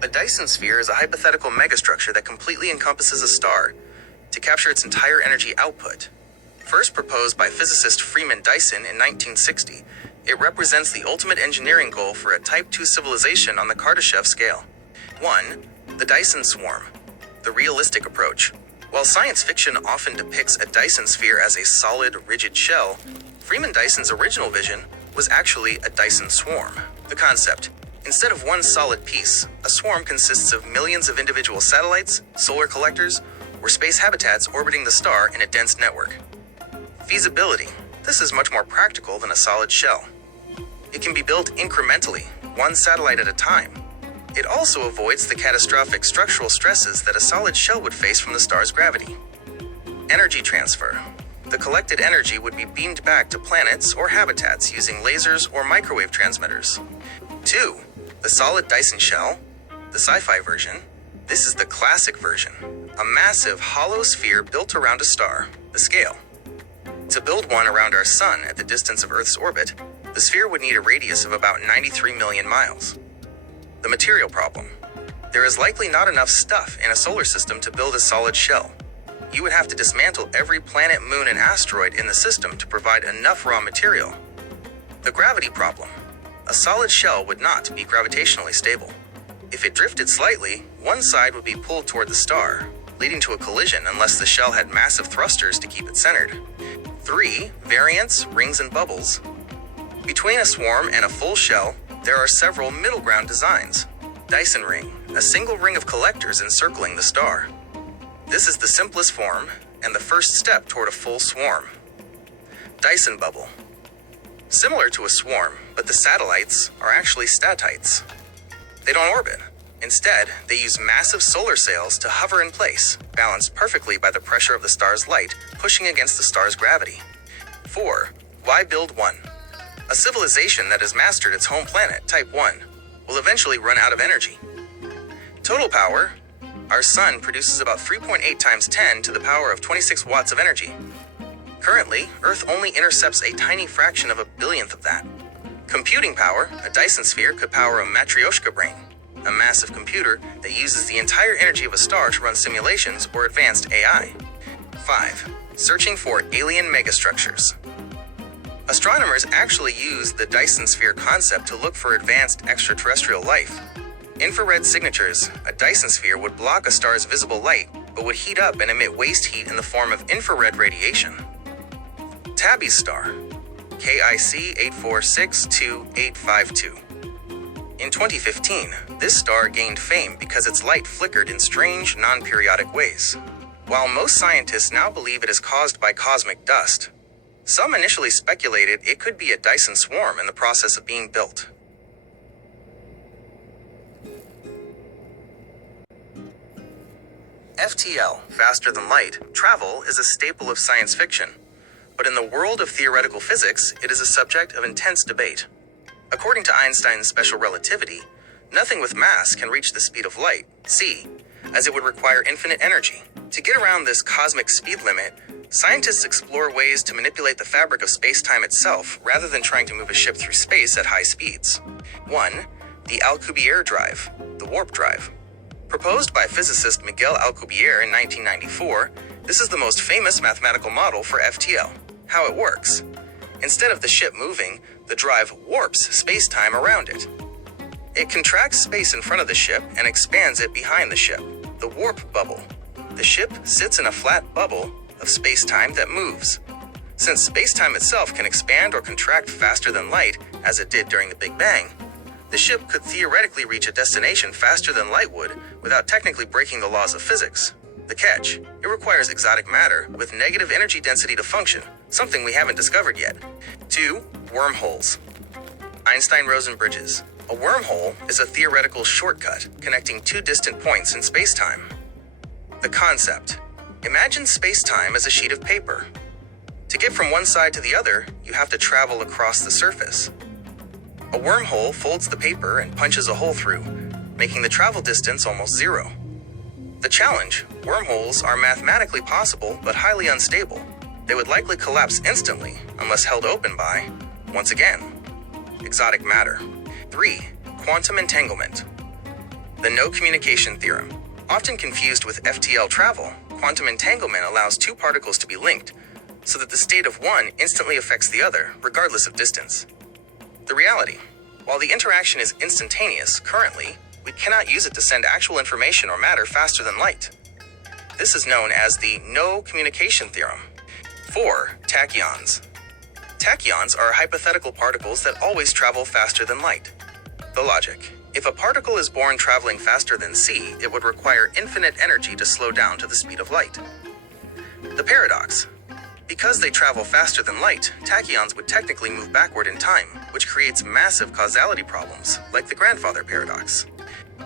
A Dyson sphere is a hypothetical megastructure that completely encompasses a star to capture its entire energy output. First proposed by physicist Freeman Dyson in 1960, it represents the ultimate engineering goal for a Type II civilization on the Kardashev scale. 1. The Dyson swarm. The realistic approach. While science fiction often depicts a Dyson sphere as a solid, rigid shell, Freeman Dyson's original vision was actually a Dyson swarm. The concept: instead of one solid piece, a swarm consists of millions of individual satellites, solar collectors, or space habitats orbiting the star in a dense network. Feasibility: this is much more practical than a solid shell. It can be built incrementally, one satellite at a time. It also avoids the catastrophic structural stresses that a solid shell would face from the star's gravity. Energy transfer. The collected energy would be beamed back to planets or habitats using lasers or microwave transmitters. 2. The solid Dyson shell. The sci-fi version. This is the classic version. A massive hollow sphere built around a star. The scale. To build one around our sun at the distance of Earth's orbit, the sphere would need a radius of about 93 million miles. The material problem. There is likely not enough stuff in a solar system to build a solid shell. You would have to dismantle every planet, moon, and asteroid in the system to provide enough raw material. The gravity problem. A solid shell would not be gravitationally stable. If it drifted slightly, one side would be pulled toward the star, leading to a collision unless the shell had massive thrusters to keep it centered. 3. Variants, rings, and bubbles. Between a swarm and a full shell, there are several middle ground designs. Dyson ring, a single ring of collectors encircling the star. This is the simplest form and the first step toward a full swarm. Dyson bubble. Similar to a swarm, but the satellites are actually statites. They don't orbit. Instead, they use massive solar sails to hover in place, balanced perfectly by the pressure of the star's light pushing against the star's gravity. 4. Why build one? A civilization that has mastered its home planet, Type 1, will eventually run out of energy. Total power. Our sun produces about 3.8 times 10 to the power of 26 watts of energy. Currently, Earth only intercepts a tiny fraction of a billionth of that. Computing power. A Dyson sphere could power a Matryoshka brain, a massive computer that uses the entire energy of a star to run simulations or advanced AI. 5. Searching for alien megastructures. Astronomers actually use the Dyson sphere concept to look for advanced extraterrestrial life. Infrared signatures. A Dyson sphere would block a star's visible light, but would heat up and emit waste heat in the form of infrared radiation. Tabby's star. KIC 8462852. In 2015, this star gained fame because its light flickered in strange, non-periodic ways. While most scientists now believe it is caused by cosmic dust, some initially speculated it could be a Dyson swarm in the process of being built. FTL, faster than light, travel is a staple of science fiction, but in the world of theoretical physics, it is a subject of intense debate. According to Einstein's special relativity, nothing with mass can reach the speed of light, c, as it would require infinite energy. To get around this cosmic speed limit, scientists explore ways to manipulate the fabric of space-time itself rather than trying to move a ship through space at high speeds. 1. The Alcubierre drive, the warp drive. Proposed by physicist Miguel Alcubierre in 1994, this is the most famous mathematical model for FTL. How it works. Instead of the ship moving, the drive warps space-time around it. It contracts space in front of the ship and expands it behind the ship, the warp bubble. The ship sits in a flat bubble of space-time that moves. Since space-time itself can expand or contract faster than light, as it did during the Big Bang, the ship could theoretically reach a destination faster than light would without technically breaking the laws of physics. The catch: it requires exotic matter with negative energy density to function, something we haven't discovered yet. 2. Wormholes. Einstein-Rosen bridges. A wormhole is a theoretical shortcut connecting two distant points in space-time. The concept: imagine space-time as a sheet of paper. To get from one side to the other, you have to travel across the surface. A wormhole folds the paper and punches a hole through, making the travel distance almost zero. The challenge: wormholes are mathematically possible but highly unstable. They would likely collapse instantly unless held open by, once again, exotic matter. 3. Quantum entanglement. The no communication theorem. Often confused with FTL travel, quantum entanglement allows two particles to be linked so that the state of one instantly affects the other, regardless of distance. The reality. While the interaction is instantaneous, currently, we cannot use it to send actual information or matter faster than light. This is known as the no communication theorem. 4. Tachyons. Tachyons are hypothetical particles that always travel faster than light. The logic. If a particle is born traveling faster than c, it would require infinite energy to slow down to the speed of light. The paradox. Because they travel faster than light, tachyons would technically move backward in time, which creates massive causality problems, like the grandfather paradox.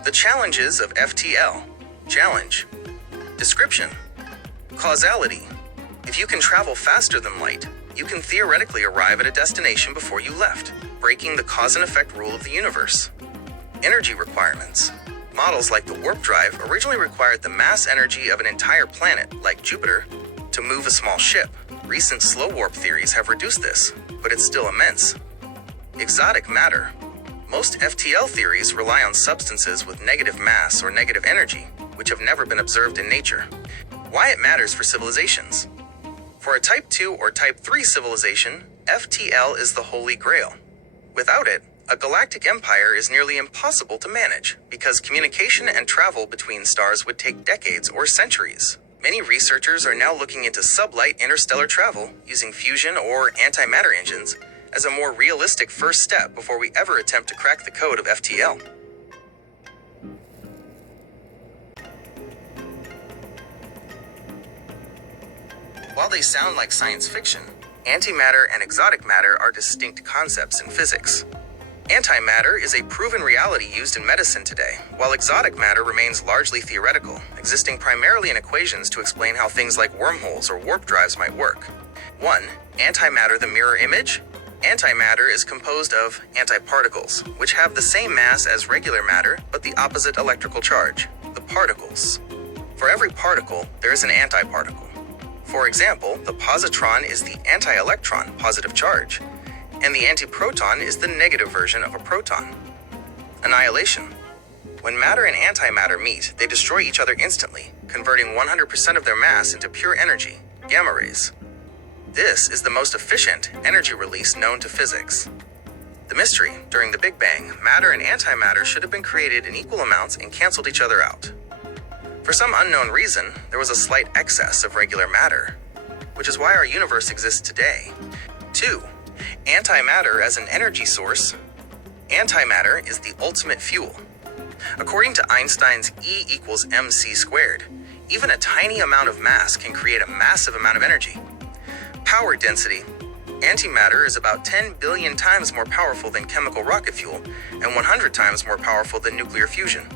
The challenges of FTL. Challenge. Description. Causality. If you can travel faster than light, you can theoretically arrive at a destination before you left, breaking the cause and effect rule of the universe. Energy requirements. Models like the warp drive originally required the mass energy of an entire planet, like Jupiter, to move a small ship. Recent slow warp theories have reduced this, but it's still immense. Exotic matter. Most FTL theories rely on substances with negative mass or negative energy, which have never been observed in nature. Why it matters for civilizations. For a Type 2 or Type 3 civilization, FTL is the holy grail. Without it, a galactic empire is nearly impossible to manage, because communication and travel between stars would take decades or centuries. Many researchers are now looking into sublight interstellar travel using fusion or antimatter engines as a more realistic first step before we ever attempt to crack the code of FTL. While they sound like science fiction, antimatter and exotic matter are distinct concepts in physics. Antimatter is a proven reality used in medicine today, while exotic matter remains largely theoretical, existing primarily in equations to explain how things like wormholes or warp drives might work. 1. Antimatter, the mirror image. Antimatter is composed of antiparticles, which have the same mass as regular matter but the opposite electrical charge, the particles. For every particle, there is an antiparticle. For example, the positron is the anti-electron, positive charge, and the antiproton is the negative version of a proton. Annihilation. When matter and antimatter meet, they destroy each other instantly, converting 100% of their mass into pure energy, gamma rays. This is the most efficient energy release known to physics. The mystery. During the Big Bang, matter and antimatter should have been created in equal amounts and canceled each other out. For some unknown reason, there was a slight excess of regular matter, which is why our universe exists today. 2. Antimatter as an energy source. Antimatter is the ultimate fuel. According to Einstein's E equals mc squared, even a tiny amount of mass can create a massive amount of energy. Power density. Antimatter is about 10 billion times more powerful than chemical rocket fuel and 100 times more powerful than nuclear fusion.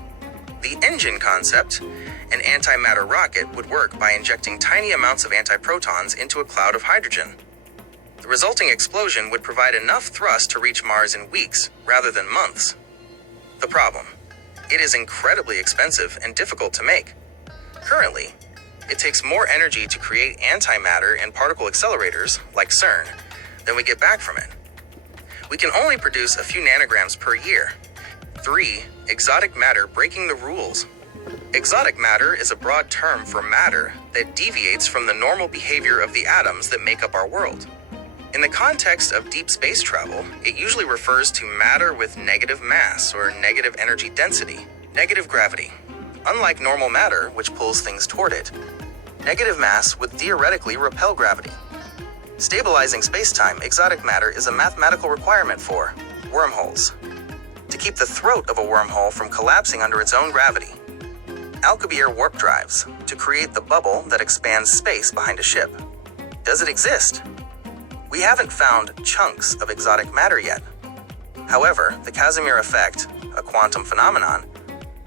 The engine concept. An antimatter rocket would work by injecting tiny amounts of antiprotons into a cloud of hydrogen. The resulting explosion would provide enough thrust to reach Mars in weeks rather than months. The problem. It is incredibly expensive and difficult to make. Currently, it takes more energy to create antimatter in particle accelerators, like CERN, than we get back from it. We can only produce a few nanograms per year. 3. Exotic matter breaking the rules. Exotic matter is a broad term for matter that deviates from the normal behavior of the atoms that make up our world. In the context of deep space travel, it usually refers to matter with negative mass or negative energy density, negative gravity. Unlike normal matter, which pulls things toward it, negative mass would theoretically repel gravity. Stabilizing spacetime, exotic matter is a mathematical requirement for wormholes, to keep the throat of a wormhole from collapsing under its own gravity. Alcubierre warp drives, to create the bubble that expands space behind a ship. Does it exist? We haven't found chunks of exotic matter yet. However, the Casimir effect, a quantum phenomenon,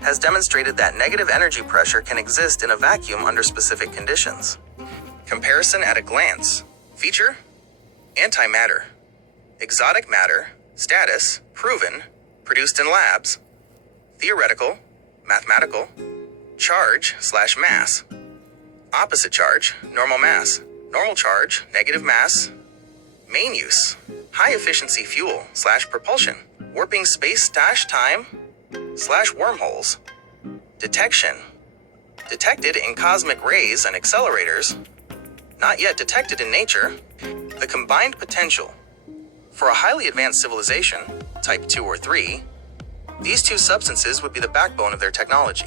has demonstrated that negative energy pressure can exist in a vacuum under specific conditions. Comparison at a glance. Feature: antimatter. Exotic matter. Status: proven, produced in labs. Theoretical, mathematical. Charge/mass. Opposite charge, normal mass. Normal charge, negative mass. Main use: high efficiency fuel/propulsion. Warping space-time/wormholes. Detection. Detected in cosmic rays and accelerators, not yet detected in nature. The combined potential. For a highly advanced civilization, type 2 or 3, these two substances would be the backbone of their technology.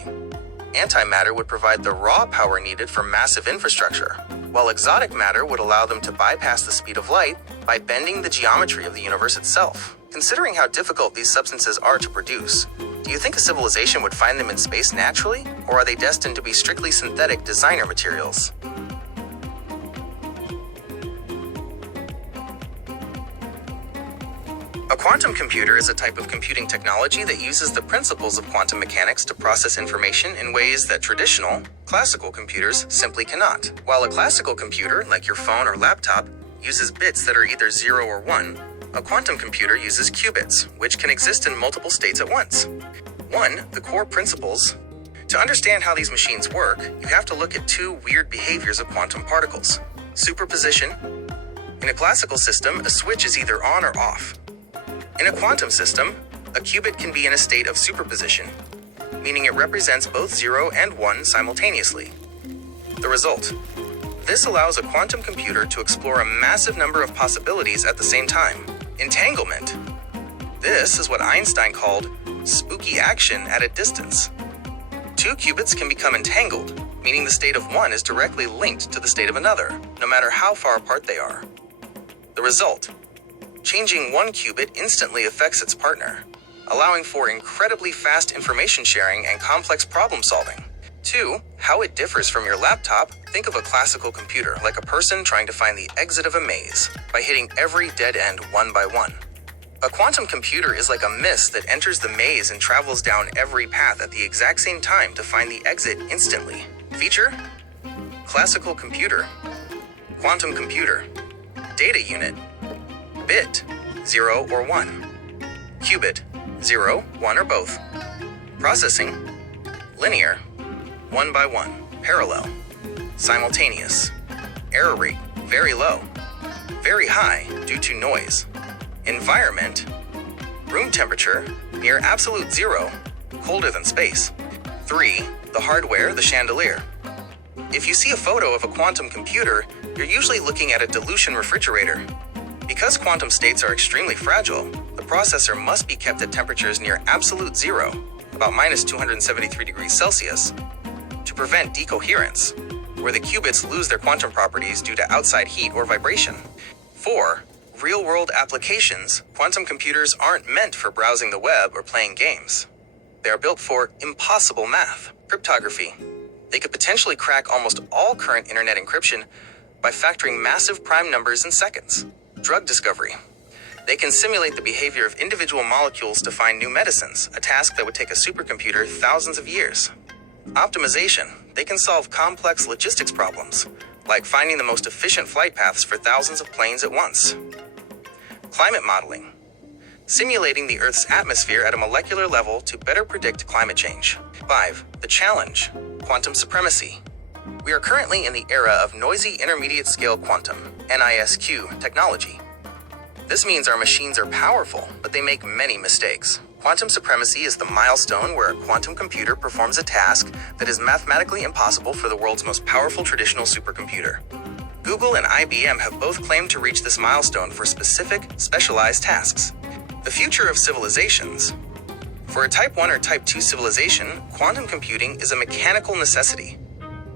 Antimatter would provide the raw power needed for massive infrastructure, while exotic matter would allow them to bypass the speed of light by bending the geometry of the universe itself. Considering how difficult these substances are to produce, do you think a civilization would find them in space naturally, or are they destined to be strictly synthetic designer materials? A quantum computer is a type of computing technology that uses the principles of quantum mechanics to process information in ways that traditional, classical computers simply cannot. While a classical computer, like your phone or laptop, uses bits that are either 0 or 1, a quantum computer uses qubits, which can exist in multiple states at once. 1. The core principles. To understand how these machines work, you have to look at two weird behaviors of quantum particles. Superposition. In a classical system, a switch is either on or off. In a quantum system, a qubit can be in a state of superposition, meaning it represents both 0 and 1 simultaneously. The result. This allows a quantum computer to explore a massive number of possibilities at the same time. Entanglement. This is what Einstein called spooky action at a distance. Two qubits can become entangled, meaning the state of one is directly linked to the state of another, no matter how far apart they are. The result. Changing one qubit instantly affects its partner, allowing for incredibly fast information sharing and complex problem solving. 2. How it differs from your laptop. Think of a classical computer like a person trying to find the exit of a maze by hitting every dead end one by one. A quantum computer is like a mist that enters the maze and travels down every path at the exact same time to find the exit instantly. Feature: classical computer, quantum computer, data unit, bit, 0 or 1, qubit, 0, 1 or both, processing, linear, 1 by 1, parallel, simultaneous, error rate, very low, very high due to noise, environment, room temperature, near absolute 0, colder than space. 3. The hardware, the chandelier. If you see a photo of a quantum computer, you're usually looking at a dilution refrigerator. Because quantum states are extremely fragile, the processor must be kept at temperatures near absolute 0, about minus 273 degrees Celsius, to prevent decoherence, where the qubits lose their quantum properties due to outside heat or vibration. 4. Real-world applications. Quantum computers aren't meant for browsing the web or playing games. They are built for impossible math, cryptography. They could potentially crack almost all current internet encryption by factoring massive prime numbers in seconds. Drug discovery. They can simulate the behavior of individual molecules to find new medicines, a task that would take a supercomputer thousands of years. Optimization. They can solve complex logistics problems, like finding the most efficient flight paths for thousands of planes at once. Climate modeling. Simulating the Earth's atmosphere at a molecular level to better predict climate change. 5. The challenge. Quantum supremacy. We are currently in the era of noisy intermediate scale quantum, NISQ, technology. This means our machines are powerful, but they make many mistakes. Quantum supremacy is the milestone where a quantum computer performs a task that is mathematically impossible for the world's most powerful traditional supercomputer. Google and IBM have both claimed to reach this milestone for specific, specialized tasks. The future of civilizations. For a Type 1 or Type 2 civilization, quantum computing is a mechanical necessity.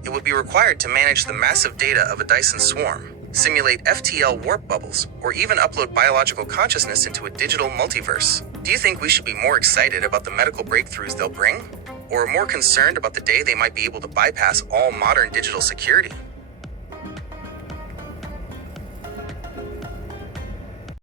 It would be required to manage the massive data of a Dyson swarm, simulate FTL warp bubbles, or even upload biological consciousness into a digital multiverse. Do you think we should be more excited about the medical breakthroughs they'll bring? Or more concerned about the day they might be able to bypass all modern digital security?